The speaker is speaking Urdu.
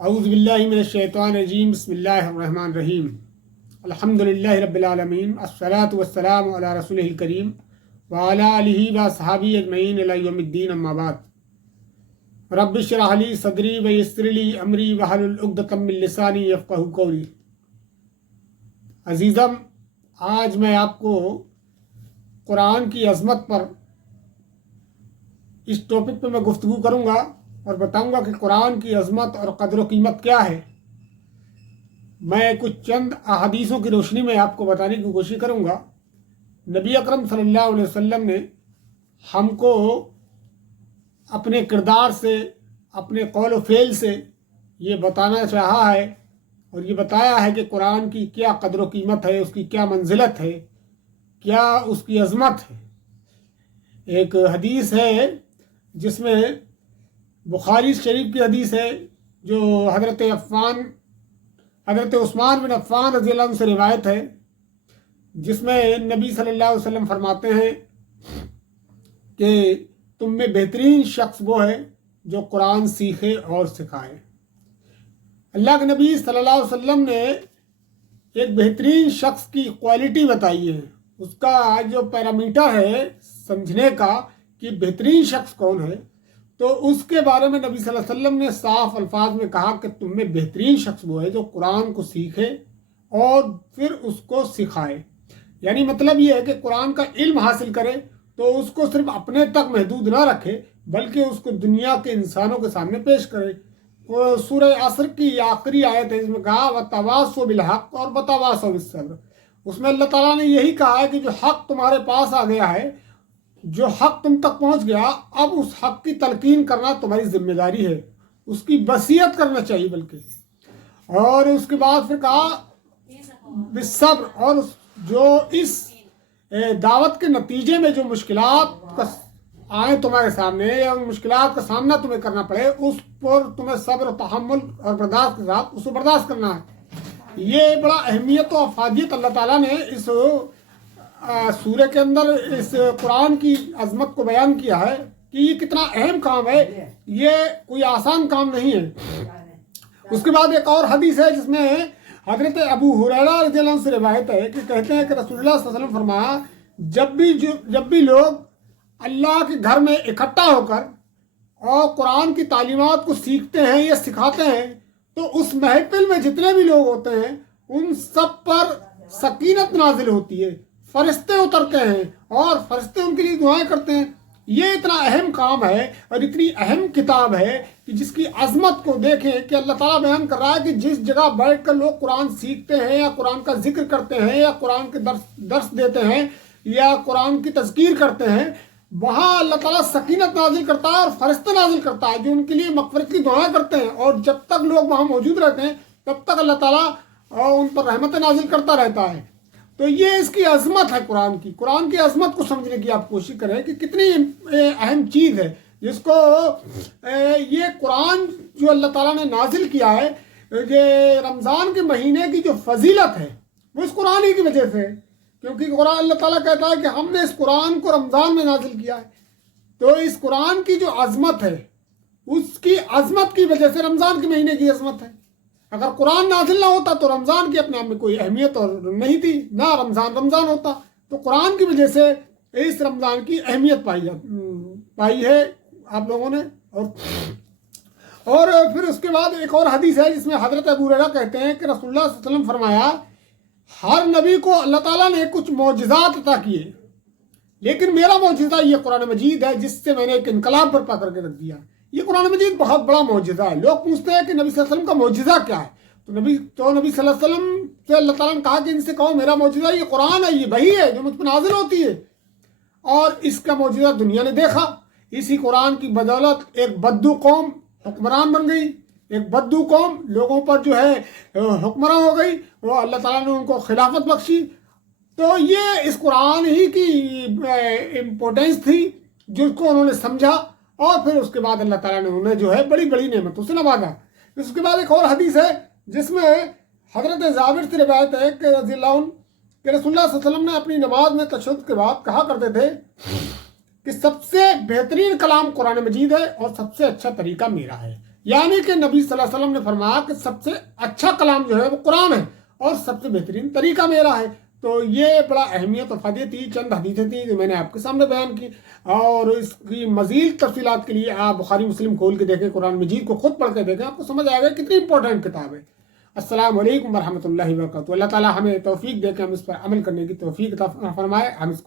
اعوذ باللہ من الشیطان الرجیم بسم اللہ الرحمن الرحیم الحمدللہ رب العالمین الصلاۃ والسلام علی رسولہ الکریم وعلی آلہ واصحابہ اجمعین الی یوم الدین اما بعد رب اشرح لی صدری ویسر لی امری واحلل عقدۃ من لسانی یفقہوا قولی۔ عزیزم، آج میں آپ کو قرآن کی عظمت پر اس ٹاپک پہ میں گفتگو کروں گا اور بتاؤں گا کہ قرآن کی عظمت اور قدر و قیمت کیا ہے۔ میں کچھ چند احادیثوں کی روشنی میں آپ کو بتانے کی کوشش کروں گا۔ نبی اکرم صلی اللہ علیہ وسلم نے ہم کو اپنے کردار سے، اپنے قول و فعل سے یہ بتانا چاہا ہے اور یہ بتایا ہے کہ قرآن کی کیا قدر و قیمت ہے، اس کی کیا منزلت ہے، کیا اس کی عظمت ہے۔ ایک حدیث ہے جس میں بخاری شریف کی حدیث ہے، جو حضرت عثمان بن عفان رضی اللہ عنہ سے روایت ہے، جس میں نبی صلی اللہ علیہ وسلم فرماتے ہیں کہ تم میں بہترین شخص وہ ہے جو قرآن سیکھے اور سکھائے۔ اللہ کے نبی صلی اللہ علیہ وسلم نے ایک بہترین شخص کی کوالٹی بتائی ہے، اس کا جو پیرامیٹر ہے سمجھنے کا کہ بہترین شخص کون ہے، تو اس کے بارے میں نبی صلی اللہ علیہ وسلم نے صاف الفاظ میں کہا کہ تم میں بہترین شخص وہ ہے جو قرآن کو سیکھے اور پھر اس کو سکھائے۔ یعنی مطلب یہ ہے کہ قرآن کا علم حاصل کرے تو اس کو صرف اپنے تک محدود نہ رکھے، بلکہ اس کو دنیا کے انسانوں کے سامنے پیش کرے۔ سورہ عصر کی آخری آیت ہے جس میں کہا وَتَوَاصَوْا بِالْحَقِّ اور وَتَوَاصَوْا بِالصَّبْرِ۔ اس میں اللہ تعالیٰ نے یہی کہا ہے کہ جو حق تمہارے پاس آ گیا ہے، جو حق تم تک پہنچ گیا، اب اس حق کی تلقین کرنا تمہاری ذمہ داری ہے، اس کی وصیت کرنا چاہیے بلکہ۔ اور اس کے بعد پھر کہا بالصبر، اور جو اس دعوت کے نتیجے میں جو مشکلات آئیں تمہارے سامنے یا مشکلات کا سامنا تمہیں کرنا پڑے، اس پر تمہیں صبر و تحمل اور برداشت کے ساتھ اس کو برداشت کرنا ہے۔ یہ بڑا اہمیت و افادیت اللہ تعالیٰ نے اس سورہ کے اندر اس قرآن کی عظمت کو بیان کیا ہے کہ یہ کتنا اہم کام ہے، یہ کوئی آسان کام نہیں ہے۔ اس کے بعد ایک اور حدیث ہے جس میں حضرت ابو ہریرہ رضی اللہ عنہ سے روایت ہے کہ کہتے ہیں کہ رسول اللہ صلی اللہ علیہ وسلم فرمایا جب بھی لوگ اللہ کے گھر میں اکٹھا ہو کر اور قرآن کی تعلیمات کو سیکھتے ہیں یا سکھاتے ہیں، تو اس محفل میں جتنے بھی لوگ ہوتے ہیں ان سب پر سکینت نازل ہوتی ہے، فرشتے اترتے ہیں اور فرشتے ان کے لیے دعائیں کرتے ہیں۔ یہ اتنا اہم کام ہے اور اتنی اہم کتاب ہے کہ جس کی عظمت کو دیکھیں کہ اللہ تعالیٰ بیان کر رہا ہے کہ جس جگہ بیٹھ کر لوگ قرآن سیکھتے ہیں یا قرآن کا ذکر کرتے ہیں یا قرآن کے درس دیتے ہیں یا قرآن کی تذکیر کرتے ہیں، وہاں اللہ تعالیٰ سکینت نازل کرتا ہے اور فرشتے نازل کرتا ہے جو ان کے لیے مغفرت کی دعائیں کرتے ہیں، اور جب تک لوگ وہاں موجود رہتے ہیں تب تک اللہ تعالیٰ ان پر رحمت نازل کرتا رہتا ہے۔ تو یہ اس کی عظمت ہے قرآن کی عظمت کو سمجھنے کی آپ کوشش کریں کہ کتنی اہم چیز ہے جس کو یہ قرآن جو اللہ تعالیٰ نے نازل کیا ہے۔ یہ رمضان کے مہینے کی جو فضیلت ہے وہ اس قرآن ہی کی وجہ سے ہے، کیونکہ قرآن اللہ تعالیٰ کہتا ہے کہ ہم نے اس قرآن کو رمضان میں نازل کیا ہے، تو اس قرآن کی جو عظمت ہے اس کی عظمت کی وجہ سے رمضان کے مہینے کی عظمت ہے۔ اگر قرآن نازل نہ ہوتا تو رمضان کی اپنے آپ میں کوئی اہمیت اور نہیں تھی، نہ رمضان ہوتا، تو قرآن کی وجہ سے اس رمضان کی اہمیت پائی ہے آپ لوگوں نے۔ اور پھر اس کے بعد ایک اور حدیث ہے جس میں حضرت ابو ہریرہ کہتے ہیں کہ رسول اللہ صلی اللہ علیہ وسلم فرمایا ہر نبی کو اللہ تعالیٰ نے کچھ معجزات عطا کیے، لیکن میرا معجزہ یہ قرآن مجید ہے جس سے میں نے ایک انقلاب برپا کر کے رکھ دیا۔ یہ قرآن مجید بہت بڑا معجزہ ہے۔ لوگ پوچھتے ہیں کہ نبی صلی اللہ علیہ وسلم کا معجزہ کیا ہے، تو نبی صلی اللہ علیہ وسلم سے اللہ تعالیٰ نے کہا کہ ان سے کہو میرا معجزہ یہ قرآن ہے، یہ وحی ہے جو مجھ پر نازل ہوتی ہے، اور اس کا معجزہ دنیا نے دیکھا۔ اسی قرآن کی بدولت ایک بدو قوم حکمران بن گئی، ایک بدو قوم لوگوں پر جو ہے حکمراں ہو گئی، وہ اللہ تعالیٰ نے ان کو خلافت بخشی۔ تو یہ اس قرآن ہی کی امپورٹنس تھی جس کو انہوں نے سمجھا، اور پھر اس کے بعد اللہ تعالیٰ نے انہیں جو ہے بڑی بڑی نعمتوں سے نوازا۔ اس کے بعد ایک اور حدیث ہے جس میں حضرت جابر سے روایت ہے کہ رضی اللہ عنہ کہ رسول اللہ صلی اللہ علیہ وسلم نے اپنی نماز میں تشہد کے بعد کہا کرتے تھے کہ سب سے بہترین کلام قرآن مجید ہے اور سب سے اچھا طریقہ میرا ہے۔ یعنی کہ نبی صلی اللہ علیہ وسلم نے فرمایا کہ سب سے اچھا کلام جو ہے وہ قرآن ہے اور سب سے بہترین طریقہ میرا ہے. تو یہ بڑا اہمیت و فائدے تھی، چند حدیثیں تھیں جو میں نے آپ کے سامنے بیان کی. اور اس کی مزید تفصیلات کے لیے آپ بخاری مسلم کھول کے دیکھیں، قرآن مجید کو خود پڑھ کے دیکھیں، آپ کو سمجھ آئے گا کتنی امپورٹنٹ کتاب ہے. السلام علیکم ورحمۃ اللہ وبرکاتہ. اللہ تعالیٰ ہمیں توفیق دے کے ہم اس پر عمل کرنے کی توفیق عطا فرمائے. ہم اس کو